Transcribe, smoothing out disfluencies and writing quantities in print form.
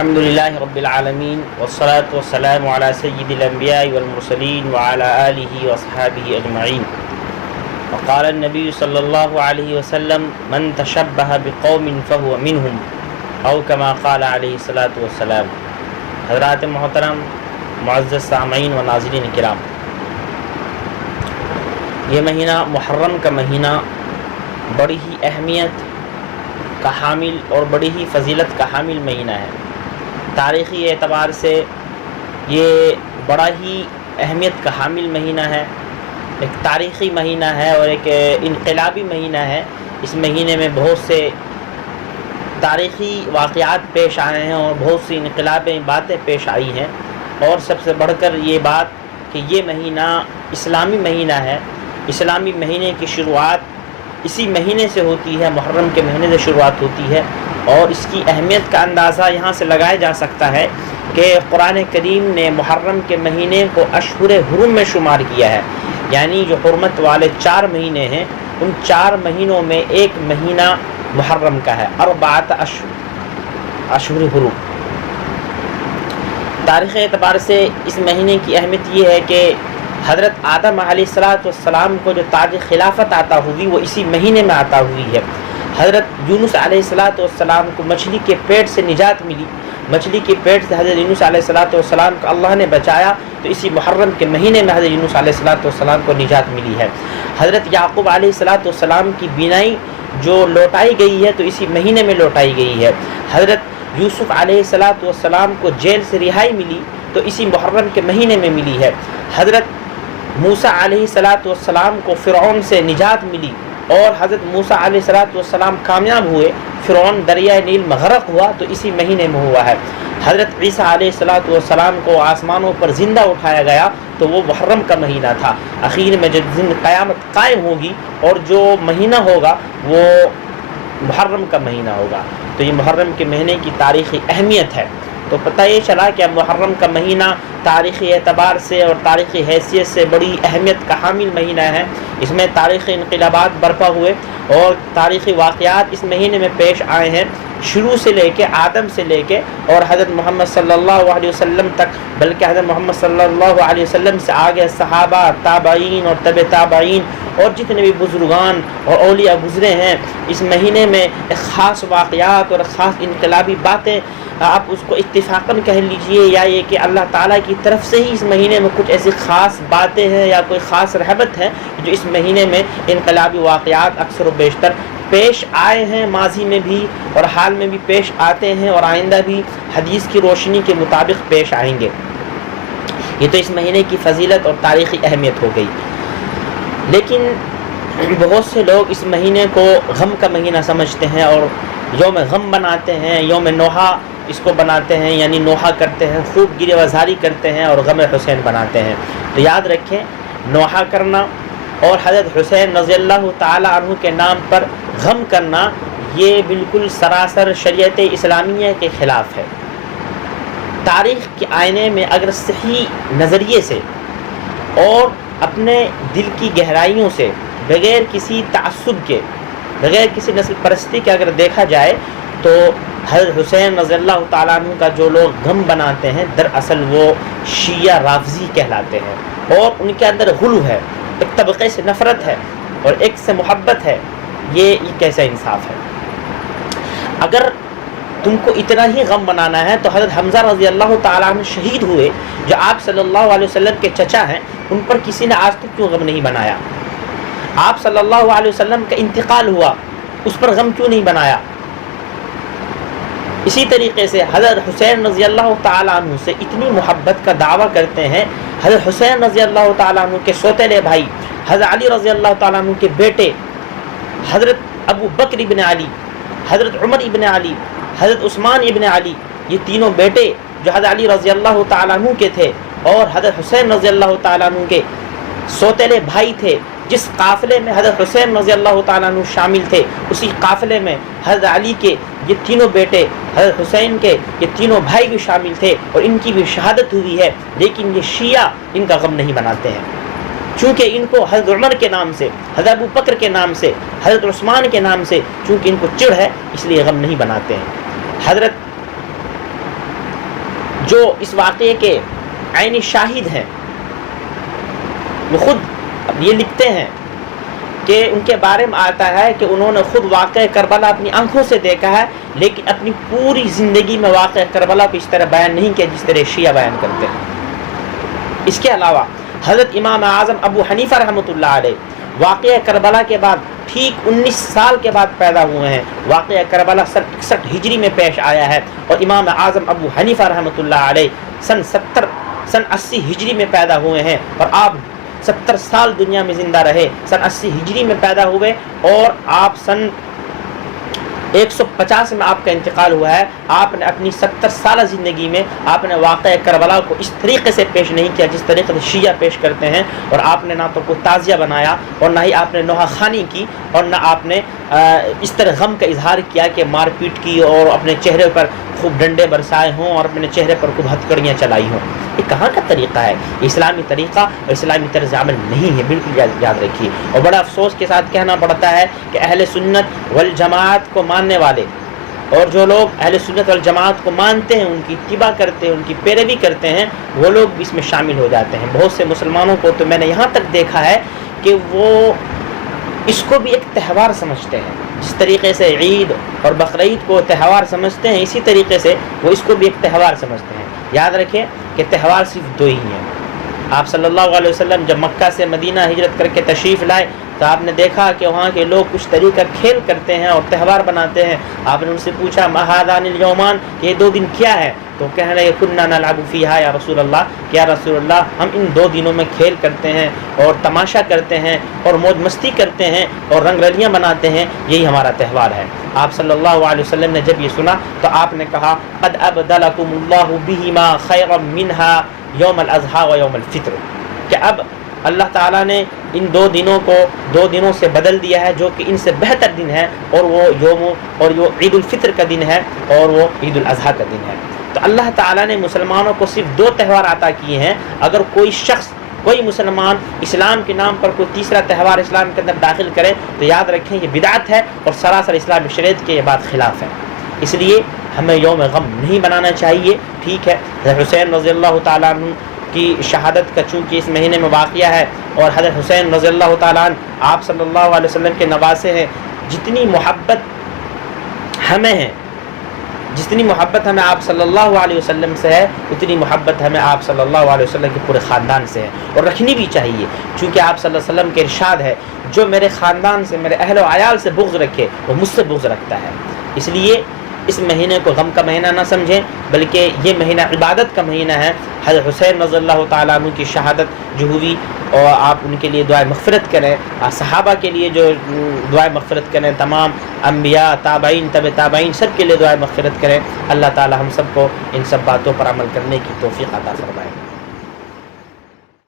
الحمد لله رب العالمين والصلاة والسلام على سيد الأنبياء والمرسلين وعلى آله وأصحابه أجمعين. وقال النبي صلى الله عليه وسلم من تشبه بقوم فهو منهم أو كما قال عليه الصلاة والسلام. حضرات محترم معزز سامعین و ناظرین کرام، یہ مہینہ محرم کا مہینہ بڑی ہی اہمیت کا حامل اور بڑی ہی فضیلت کا حامل مہینہ ہے. تاریخی اعتبار سے یہ بڑا ہی اہمیت کا حامل مہینہ ہے، ایک تاریخی مہینہ ہے اور ایک انقلابی مہینہ ہے. اس مہینے میں بہت سے تاریخی واقعات پیش آئے ہیں اور بہت سی انقلابی باتیں پیش آئی ہیں، اور سب سے بڑھ کر یہ بات کہ یہ مہینہ اسلامی مہینہ ہے. اسلامی مہینے کی شروعات اسی مہینے سے ہوتی ہے، محرم کے مہینے سے شروعات ہوتی ہے، اور اس کی اہمیت کا اندازہ یہاں سے لگایا جا سکتا ہے کہ قرآن کریم نے محرم کے مہینے کو اشہر حرم میں شمار کیا ہے. یعنی جو حرمت والے 4 مہینے ہیں، ان 4 مہینوں میں ایک مہینہ محرم کا ہے. 4 اشہر حرم. تاریخ اعتبار سے اس مہینے کی اہمیت یہ ہے کہ حضرت آدم علیہ السلام کو جو تاج خلافت عطا ہوئی وہ اسی مہینے میں عطا ہوئی ہے. حضرت یونس علیہ السلام کو مچھلی کے پیٹ سے نجات ملی. مچھلی کے پیٹ سے حضرت یونس علیہ السلام کو اللہ نے بچایا، تو اسی محرم کے مہینے میں حضرت یونس علیہ السلام کو نجات ملی ہے. حضرت یعقوب علیہ السلام کی بینائی جو لوٹائی گئی ہے تو اسی مہینے میں لوٹائی گئی ہے. حضرت یوسف علیہ السلام کو جیل سے رہائی ملی تو اسی محرم کے مہینے میں ملی ہے. حضرت موسیٰ علیہ السلام کو فرعون سے نجات ملی اور حضرت موسیٰ علیہ السلام کامیاب ہوئے. فرعون دریائے نیل میں غرق ہوا تو اسی مہینے میں ہوا ہے. حضرت عیسیٰ علیہ السلام کو آسمانوں پر زندہ اٹھایا گیا تو وہ محرم کا مہینہ تھا. اخیر میں جب قیامت قائم ہوگی اور جو مہینہ ہوگا وہ محرم کا مہینہ ہوگا. تو یہ محرم کے مہینے کی تاریخی اہمیت ہے. تو پتہ یہ چلا کہ محرم کا مہینہ تاریخی اعتبار سے اور تاریخی حیثیت سے بڑی اہمیت کا حامل مہینہ ہے. اس میں تاریخی انقلابات برپا ہوئے اور تاریخی واقعات اس مہینے میں پیش آئے ہیں، شروع سے لے کے آدم سے لے کے اور حضرت محمد صلی اللہ علیہ وسلم تک، بلکہ حضرت محمد صلی اللہ علیہ وسلم سے آگے صحابہ، تابعین اور تبع تابعین اور جتنے بھی بزرگان اور اولیاء گزرے ہیں. اس مہینے میں ایک خاص واقعات اور خاص انقلابی باتیں، آپ اس کو اتفاقاً کہہ لیجئے یا یہ کہ اللہ تعالیٰ کی طرف سے ہی اس مہینے میں کچھ ایسی خاص باتیں ہیں یا کوئی خاص رحمت ہے جو اس مہینے میں انقلابی واقعات اکثر و بیشتر پیش آئے ہیں، ماضی میں بھی اور حال میں بھی پیش آتے ہیں اور آئندہ بھی حدیث کی روشنی کے مطابق پیش آئیں گے. یہ تو اس مہینے کی فضیلت اور تاریخی اہمیت ہو گئی. لیکن بہت سے لوگ اس مہینے کو غم کا مہینہ سمجھتے ہیں اور یوم غم بناتے ہیں، یوم نوحہ اس کو بناتے ہیں، یعنی نوحہ کرتے ہیں، خوب گرے وزاری کرتے ہیں اور غم حسین بناتے ہیں. تو یاد رکھیں، نوحہ کرنا اور حضرت حسین رضی اللہ تعالی عنہ کے نام پر غم کرنا یہ بالکل سراسر شریعت اسلامیہ کے خلاف ہے. تاریخ کے آئینے میں اگر صحیح نظریے سے اور اپنے دل کی گہرائیوں سے بغیر کسی تعصب کے، بغیر کسی نسل پرستی کے اگر دیکھا جائے تو حضرت حسین رضی اللہ تعالیٰ عنہ کا جو لوگ غم بناتے ہیں دراصل وہ شیعہ رافضی کہلاتے ہیں، اور ان کے اندر غلو ہے، ایک طبقے سے نفرت ہے اور ایک سے محبت ہے. یہ کیسا انصاف ہے؟ اگر تم کو اتنا ہی غم بنانا ہے تو حضرت حمزہ رضی اللہ تعالیٰ عنہ شہید ہوئے جو آپ صلی اللہ علیہ وسلم کے چچا ہیں، ان پر کسی نے آج تک کیوں غم نہیں بنایا؟ آپ صلی اللہ علیہ وسلم کا انتقال ہوا، اس پر غم کیوں نہیں بنایا؟ اسی طریقے سے حضرت حسین رضی اللہ تعالیٰ عنہ سے اتنی محبت کا دعویٰ کرتے ہیں حضرت حسین رضی اللہ تعالیٰ عنہ کے سوتیلے بھائی، حضرت علی رضی اللہ تعالیٰ عنہ کے بیٹے، حضرت ابو بکر ابن علی، حضرت عمر ابن علی، حضرت عثمان ابن علی، یہ تینوں بیٹے جو حضرت علی رضی اللہ تعالیٰ عنہ کے تھے اور حضرت حسین رضی اللہ تعالیٰ عنہ کے سوتیلے بھائی تھے. جس قافلے میں حضرت حسین رضی اللہ تعالیٰ عنہ شامل تھے اسی قافلے میں حضرت علی کے یہ تینوں بیٹے، حضرت حسین کے یہ تینوں بھائی بھی شامل تھے اور ان کی بھی شہادت ہوئی ہے. لیکن یہ شیعہ ان کا غم نہیں مناتے ہیں، چونکہ ان کو حضرت عمر کے نام سے، حضرت ابو بکر کے نام سے، حضرت عثمان کے نام سے چونکہ ان کو چڑ ہے اس لیے غم نہیں بناتے ہیں. حضرت جو اس واقعے کے عینی شاہد ہیں وہ خود یہ لکھتے ہیں کہ ان کے بارے میں آتا ہے کہ انہوں نے خود واقعہ کربلا اپنی آنکھوں سے دیکھا ہے، لیکن اپنی پوری زندگی میں واقعہ کربلا کو اس طرح بیان نہیں کیا جس طرح شیعہ بیان کرتے ہیں۔ اس کے علاوہ حضرت امام اعظم ابو حنیفہ رحمۃ اللہ علیہ واقعہ کربلا کے بعد ٹھیک 19 سال کے بعد پیدا ہوئے ہیں۔ واقعہ کربلا سن 61 ہجری میں پیش آیا ہے، اور امام اعظم ابو حنیفہ رحمۃ اللہ علیہ سن 80 ہجری میں پیدا ہوئے ہیں، اور آپ 70 سال دنیا میں زندہ رہے۔ سن 80 ہجری میں پیدا ہوئے اور آپ سن 150 میں آپ کا انتقال ہوا ہے۔ آپ نے اپنی 70 سالہ زندگی میں آپ نے واقعہ کربلا کو اس طریقے سے پیش نہیں کیا جس طریقے سے شیعہ پیش کرتے ہیں، اور آپ نے نہ تو کوئی تعزیہ بنایا، اور نہ ہی آپ نے نوحہ خوانی کی، اور نہ آپ نے اس طرح غم کا اظہار کیا کہ مار پیٹ کی اور اپنے چہرے پر خوب ڈنڈے برسائے ہوں اور اپنے چہرے پر خوب ہتھکڑیاں چلائی ہوں۔ یہ کہاں کا طریقہ ہے؟ اسلامی طریقہ اور اسلامی طرز عمل نہیں ہے، بالکل یاد رکھیے۔ اور بڑا افسوس کے ساتھ کہنا پڑتا ہے کہ اہل سنت والجماعت کو ماننے والے اور جو لوگ اہل سنت والجماعت کو مانتے ہیں، ان کی اتباع کرتے ہیں، ان کی پیروی کرتے ہیں، وہ لوگ بھی اس میں شامل ہو جاتے ہیں۔ بہت سے مسلمانوں کو تو میں نے یہاں تک دیکھا ہے کہ وہ اس کو بھی ایک تہوار سمجھتے ہیں، جس طریقے سے عید اور بقرعید کو تہوار سمجھتے ہیں، اسی طریقے سے وہ اس کو بھی ایک تہوار سمجھتے ہیں۔ یاد رکھیں کہ تہوار صرف دو ہی ہیں۔ آپ صلی اللہ علیہ وسلم جب مکہ سے مدینہ ہجرت کر کے تشریف لائے تو آپ نے دیکھا کہ وہاں کے لوگ کچھ طریقہ کھیل کرتے ہیں اور تہوار بناتے ہیں۔ آپ نے ان سے پوچھا ما ھذان الیومان، یہ دو دن کیا ہے؟ تو کہنے لگے کننا نلعب فیھا یا رسول اللہ، کیا رسول اللہ ہم ان دو دنوں میں کھیل کرتے ہیں اور تماشا کرتے ہیں اور موج مستی کرتے ہیں اور رنگ رلیاں بناتے ہیں، یہی ہمارا تہوار ہے۔ آپ صلی اللہ علیہ وسلم نے جب یہ سنا تو آپ نے کہا قد ابدلکم اللہ بہما خیرا منہا یوم الاضحیٰ و یوم الفطر، کہ اب اللہ تعالیٰ نے ان دو دنوں کو 2 دنوں سے بدل دیا ہے جو کہ ان سے بہتر دن ہے، اور وہ عید الفطر کا دن ہے اور وہ عید الاضحیٰ کا دن ہے۔ تو اللہ تعالیٰ نے مسلمانوں کو صرف 2 تہوار عطا کیے ہیں۔ اگر کوئی شخص، کوئی مسلمان اسلام کے نام پر کوئی تیسرا تہوار اسلام کے اندر داخل کرے تو یاد رکھیں یہ بدعت ہے اور سراسر اسلامی شریعت کے یہ بات خلاف ہے۔ اس لیے ہمیں یوم غم نہیں بنانا چاہیے، ٹھیک ہے۔ حضرت حسین رضی اللہ تعالیٰ عنہ کی شہادت کا چونکہ اس مہینے میں واقعہ ہے، اور حضرت حسین رضی اللہ تعالیٰ عنہ آپ صلی اللہ علیہ وسلم کے نواسے ہیں، جتنی محبت ہمیں ہے، جتنی محبت ہمیں آپ صلی اللہ علیہ وسلم سے ہے، اتنی محبت ہمیں آپ صلی اللہ علیہ وسلم کے پورے خاندان سے ہے، اور رکھنی بھی چاہیے، چونکہ آپ صلی اللہ علیہ وسلم کے ارشاد ہے جو میرے خاندان سے، میرے اہل و عیال سے بغض رکھے وہ مجھ سے بغض رکھتا ہے۔ اس لیے اس مہینے کو غم کا مہینہ نہ سمجھیں، بلکہ یہ مہینہ عبادت کا مہینہ ہے۔ حضرت حسین رضی اللہ تعالیٰ عنہ کی شہادت جو ہوئی، اور آپ ان کے لیے دعائے مغفرت کریں، صحابہ کے لیے جو دعائے مغفرت کریں، تمام انبیاء، تابعین، تابعین سب کے لیے دعائے مغفرت کریں۔ اللہ تعالی ہم سب کو ان سب باتوں پر عمل کرنے کی توفیق عطا فرمائے۔